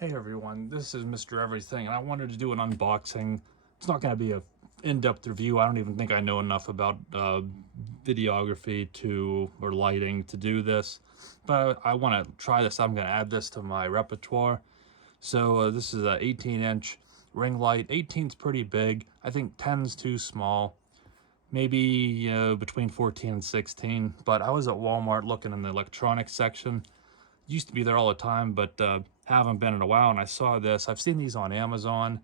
Hey everyone, this is Mr. Everything, and I wanted to do an unboxing. It's not going to be a in-depth review. I don't even think I know enough about videography or lighting to do this, but I want to try this. I'm going to add this to my repertoire. So this is a 18-inch ring light. 18's pretty big. I think 10's too small. Maybe between 14 and 16. But I was at Walmart looking in the electronics section. Used to be there all the time, but haven't been in a while, and I saw this. I've seen these on Amazon,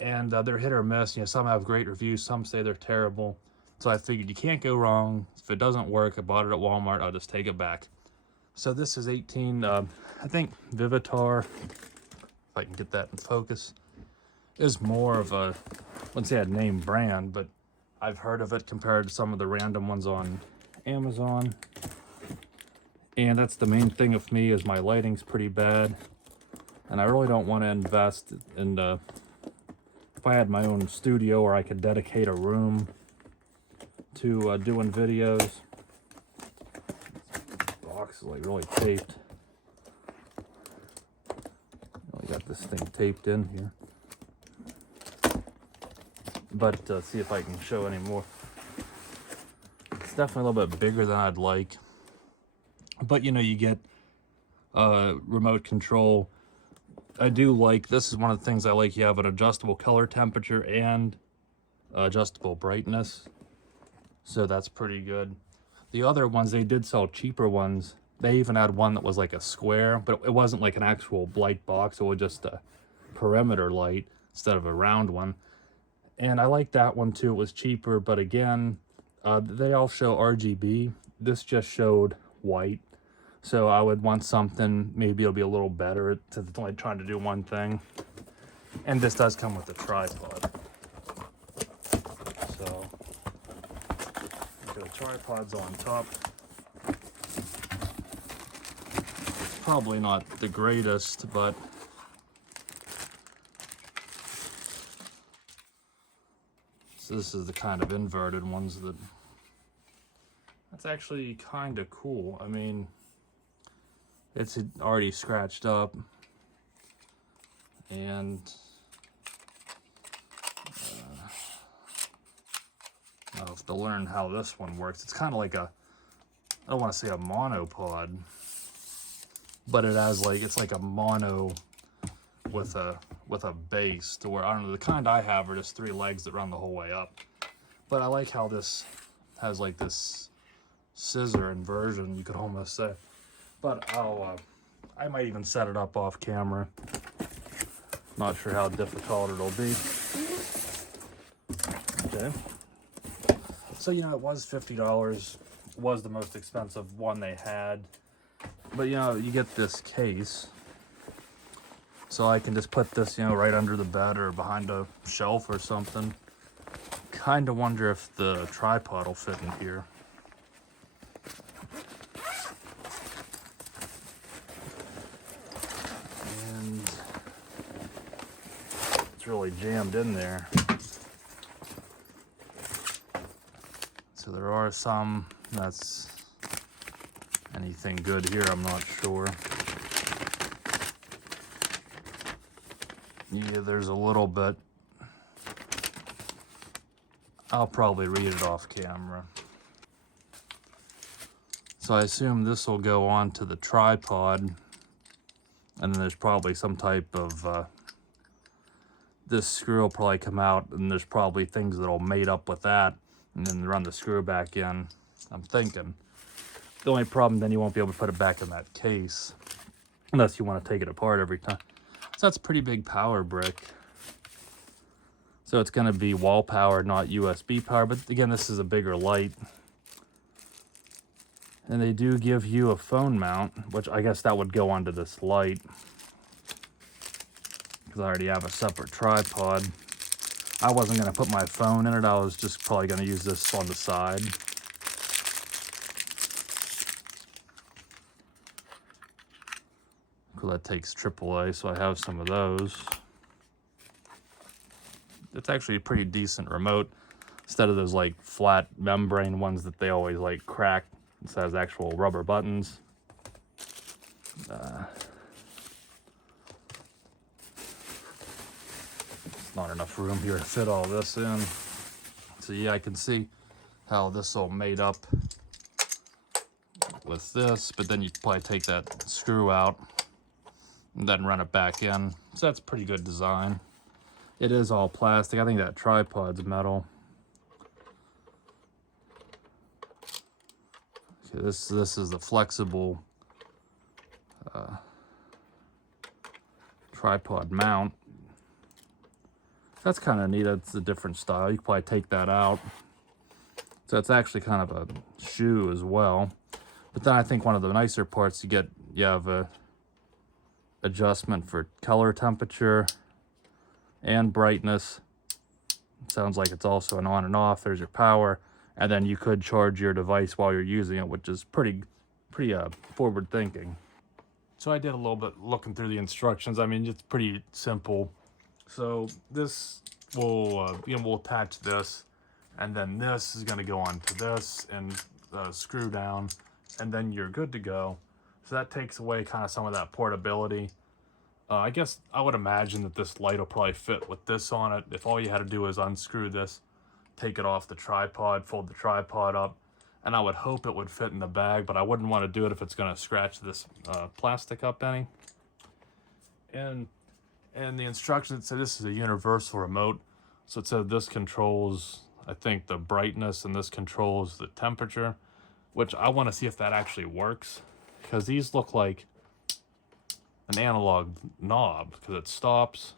and they're hit or miss. Some have great reviews, some say they're terrible. So I figured you can't go wrong. If it doesn't work, I bought it at Walmart, I'll just take it back. So this is 18, I think Vivitar, if I can get that in focus, is more of a, I wouldn't say a name brand, but I've heard of it compared to some of the random ones on Amazon. And that's the main thing of me, is my lighting's pretty bad. And I really don't want to invest in if I had my own studio or I could dedicate a room to doing videos. This box is like really taped. I got this thing taped in here. But see if I can show any more. It's definitely a little bit bigger than I'd like. But you get remote control. I do like, this is one of the things I like, you have an adjustable color temperature and adjustable brightness. So that's pretty good. The other ones, they did sell cheaper ones. They even had one that was like a square, but it wasn't like an actual light box. It was just a perimeter light instead of a round one. And I like that one too. It was cheaper, but again, they all show RGB. This just showed white. So I would want something, maybe it'll be a little better to only trying to do one thing. And this does come with a tripod. So the tripod's on top. It's probably not the greatest, but so this is the kind of inverted ones that's actually kind of cool. I mean, it's already scratched up, and I'll have to learn how this one works. It's kind of like I don't want to say a monopod, but it has it's like a mono with a base, to where, I don't know, the kind I have are just 3 legs that run the whole way up. But I like how this has like this scissor inversion, you could almost say. But I might even set it up off camera. Not sure how difficult it'll be. Okay. So, it was $50. It was the most expensive one they had. But, you get this case. So I can just put this, right under the bed or behind a shelf or something. Kind of wonder if the tripod will fit in here. Really jammed in there. So there are some that's anything good here, I'm not sure. Yeah, there's a little bit. I'll probably read it off camera. So I assume this will go on to the tripod, and then there's probably some type of this screw will probably come out, and there's probably things that'll mate up with that, and then run the screw back in, I'm thinking. The only problem, then you won't be able to put it back in that case, unless you want to take it apart every time. So that's a pretty big power brick. So it's going to be wall power, not USB power, but again, this is a bigger light. And they do give you a phone mount, which I guess that would go onto this light, because I already have a separate tripod. I wasn't going to put my phone in it. I was just probably going to use this on the side. Because that takes AAA, so I have some of those. It's actually a pretty decent remote, instead of those like flat membrane ones that they always like crack. This has actual rubber buttons. not enough room here to fit all this in. So yeah, I can see how this all made up with this, but then you'd probably take that screw out and then run it back in. So that's pretty good design. It is all plastic. I think that tripod's metal. Okay, this is the flexible tripod mount. That's kind of neat. It's a different style. You can probably take that out. So it's actually kind of a shoe as well. But then I think one of the nicer parts you have a adjustment for color temperature and brightness. It sounds like it's also an on and off. There's your power, and then you could charge your device while you're using it, which is pretty forward thinking. So I did a little bit looking through the instructions. I mean, it's pretty simple. So this will, we'll attach this, and then this is going to go onto this and screw down, and then you're good to go. So that takes away kind of some of that portability. I guess I would imagine that this light will probably fit with this on it. If all you had to do is unscrew this, take it off the tripod, fold the tripod up, and I would hope it would fit in the bag, but I wouldn't want to do it if it's going to scratch this plastic up any. And the instructions said this is a universal remote. So it said this controls, I think, the brightness, and this controls the temperature, which I want to see if that actually works, because these look like an analog knob, because it stops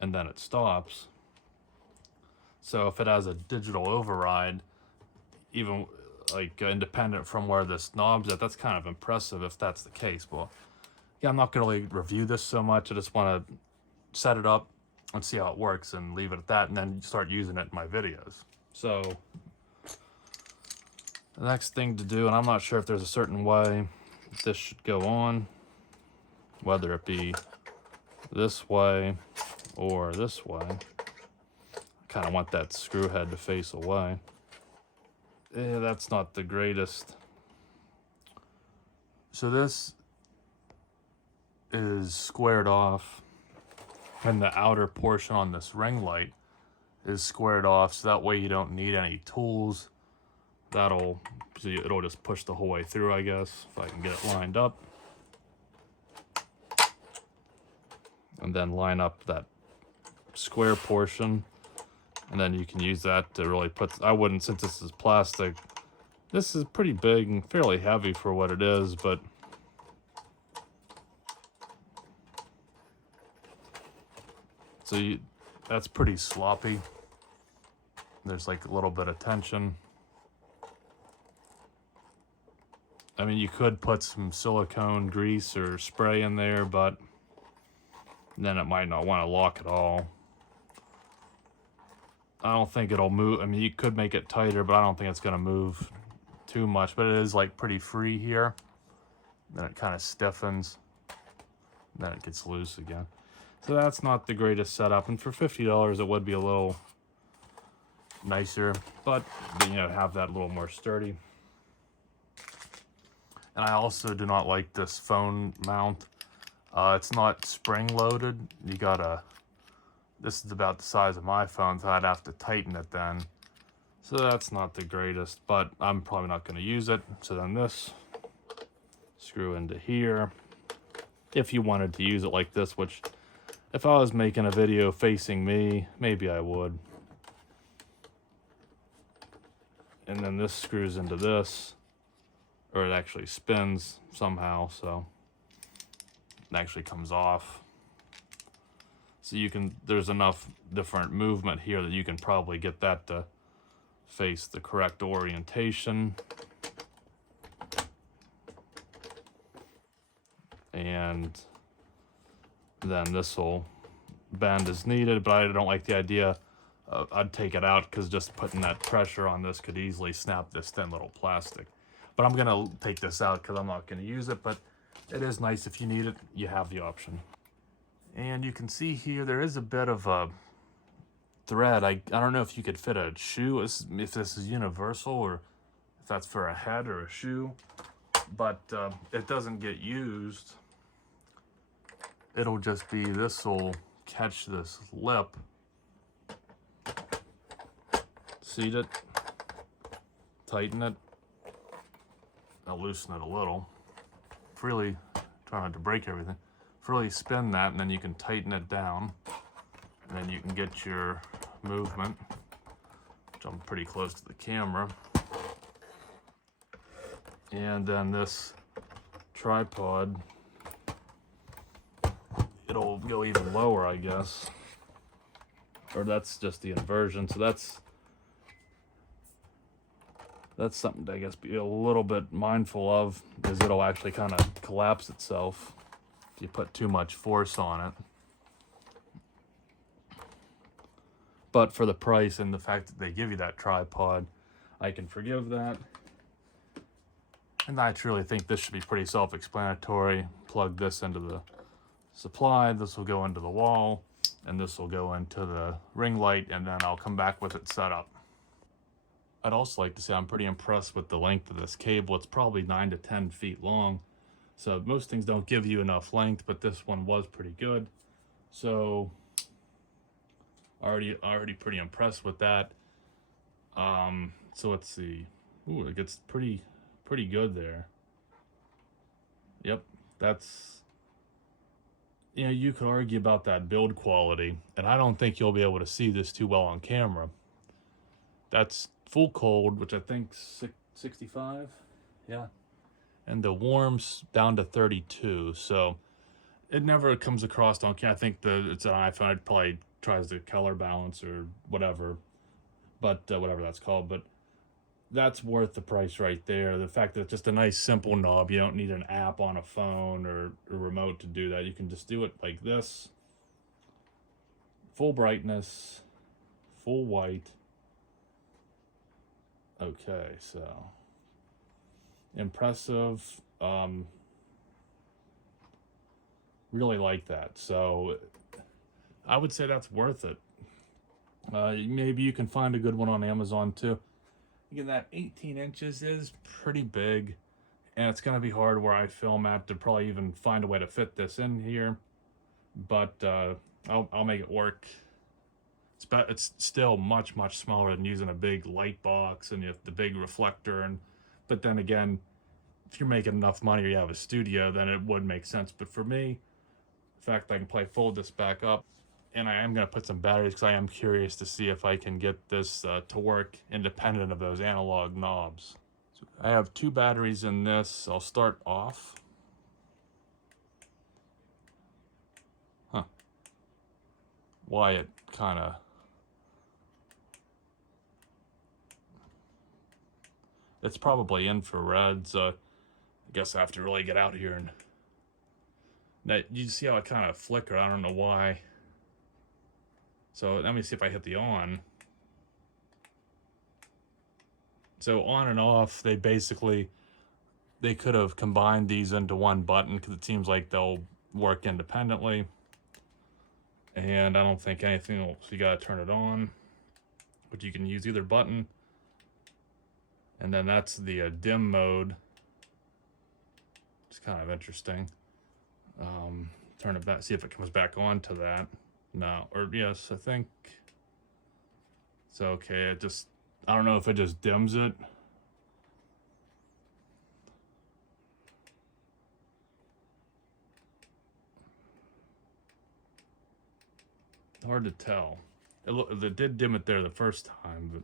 and then it stops. So if it has a digital override, even like independent from where this knob's at, that's kind of impressive if that's the case. Well, yeah, I'm not gonna really review this so much. I just want to set it up and see how it works and leave it at that, and then start using it in my videos. So the next thing to do, and I'm not sure if there's a certain way this should go on, whether it be this way or this way. I kind of want that screw head to face away. That's not the greatest. So this is squared off, and the outer portion on this ring light is squared off, so that way you don't need any tools. It'll just push the whole way through, I guess, if I can get it lined up. And then line up that square portion, and then you can use that to really put, I wouldn't, since this is plastic, this is pretty big and fairly heavy for what it is, but so that's pretty sloppy. There's like a little bit of tension. I mean, you could put some silicone grease or spray in there, but then it might not want to lock at all. I don't think it'll move. I mean, you could make it tighter, but I don't think it's going to move too much. But it is like pretty free here. Then it kind of stiffens. Then it gets loose again. So that's not the greatest setup. And for $50, it would be a little nicer, but have that a little more sturdy. And I also do not like this phone mount. It's not spring loaded. This is about the size of my phone, so I'd have to tighten it then. So that's not the greatest, but I'm probably not going to use it. So then this, screw into here. If you wanted to use it like this, which if I was making a video facing me, maybe I would. And then this screws into this, or it actually spins somehow, so it actually comes off. So there's enough different movement here that you can probably get that to face the correct orientation. And then this will bend as needed, but I don't like the idea. I'd take it out because just putting that pressure on this could easily snap this thin little plastic. But I'm gonna take this out because I'm not gonna use it, but it is nice if you need it, you have the option. And you can see here, there is a bit of a thread. I don't know if you could fit a shoe, if this is universal, or if that's for a head or a shoe, but it doesn't get used. It'll just be, this will catch this lip, seat it, tighten it. I'll loosen it a little. Freely, try not to break everything. Freely spin that, and then you can tighten it down. And then you can get your movement, which I'm pretty close to the camera. And then this tripod, it'll go even lower, I guess. Or that's just the inversion, so that's something to, I guess, be a little bit mindful of, is it'll actually kind of collapse itself if you put too much force on it. But for the price and the fact that they give you that tripod, I can forgive that. And I truly think this should be pretty self-explanatory. Plug this into the supply, this will go into the wall, and this will go into the ring light, and then I'll come back with it set up. I'd also like to say I'm pretty impressed with the length of this cable. It's probably 9 to 10 feet long. So most things don't give you enough length, but this one was pretty good. So already pretty impressed with that. So let's see. Ooh, it gets pretty good there. Yep, that's, you know, you could argue about that build quality, and I don't think you'll be able to see this too well on camera. That's full cold, which I think 65, yeah, and the warm's down to 32, so it never comes across on camera. I think it's an iPhone, it probably tries to color balance or whatever, but whatever that's called, but that's worth the price right there. The fact that it's just a nice simple knob, you don't need an app on a phone or a remote to do that. You can just do it like this, full brightness, full white. Okay, so impressive. Really like that. So I would say that's worth it. Maybe you can find a good one on Amazon too. Again, that 18 inches is pretty big, and it's going to be hard where I film at to probably even find a way to fit this in here, but I'll make it work. It's still much smaller than using a big light box and you have the big reflector, but then again, if you're making enough money or you have a studio, then it would make sense. But for me, the fact that I can probably fold this back up, and I am going to put some batteries because I am curious to see if I can get this to work independent of those analog knobs. So I have 2 batteries in this. I'll start off. Why it kind of... It's probably infrared, so I guess I have to really get out here and... Now, you see how it kind of flickered? I don't know why. So let me see if I hit the on. So on and off, they could have combined these into one button because it seems like they'll work independently. And I don't think anything else. You gotta turn it on, but you can use either button. And then that's the dim mode. It's kind of interesting. Turn it back, see if it comes back on to that. No, or yes, I think it's okay. It just, I don't know if it just dims it. Hard to tell. It did dim it there the first time, but,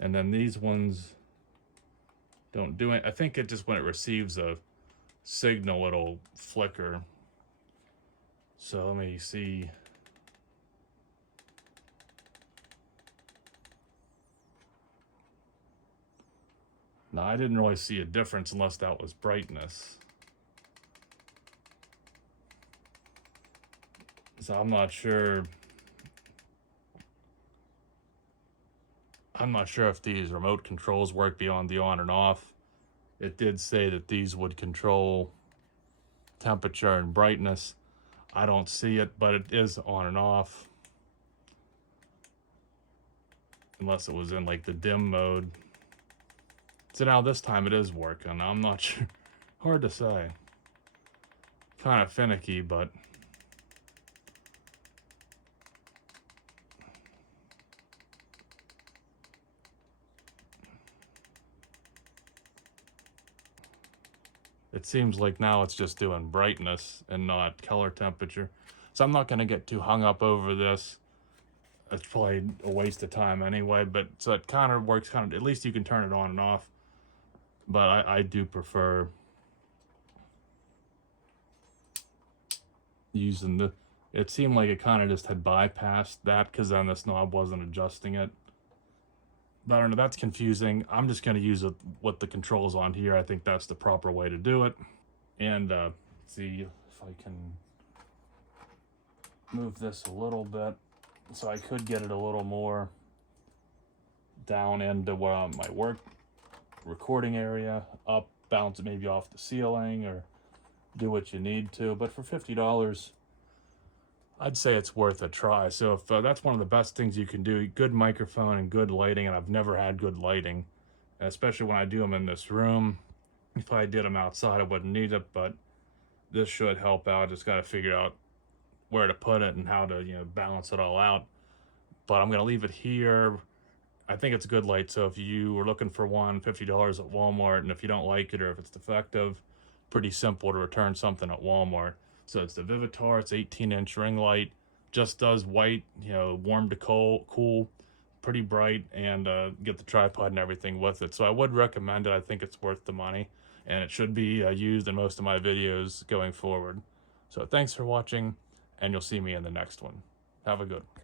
and then these ones don't do it. I think it just, when it receives a signal, it'll flicker. So let me see. No, I didn't really see a difference unless that was brightness. So I'm not sure. I'm not sure if these remote controls work beyond the on and off. It did say that these would control temperature and brightness. I don't see it, but it is on and off. Unless it was in like the dim mode. So now this time it is working. I'm not sure. Hard to say. Kind of finicky, but it seems like now it's just doing brightness and not color temperature. So I'm not going to get too hung up over this. It's probably a waste of time anyway, but so it kind of works at least you can turn it on and off. But I do prefer using the, it seemed like it kind of just had bypassed that because then this knob wasn't adjusting it. But I don't know, that's confusing. I'm just going to use it with the controls on here. I think that's the proper way to do it. And see if I can move this a little bit. So I could get it a little more down into where my work recording area, up, bounce it maybe off the ceiling, or do what you need to. But for $50, I'd say it's worth a try. So if that's one of the best things you can do, good microphone and good lighting, and I've never had good lighting, especially when I do them in this room. If I did them outside, I wouldn't need it, but this should help out. Just got to figure out where to put it and how to, you know, balance it all out. But I'm going to leave it here. I think it's a good light, so if you were looking for one, $50 at Walmart, and if you don't like it or if it's defective, pretty simple to return something at Walmart. So it's the Vivitar, it's 18-inch ring light, just does white, you know, warm to cool, pretty bright, and get the tripod and everything with it. So I would recommend it. I think it's worth the money, and it should be used in most of my videos going forward. So thanks for watching, and you'll see me in the next one. Have a good one.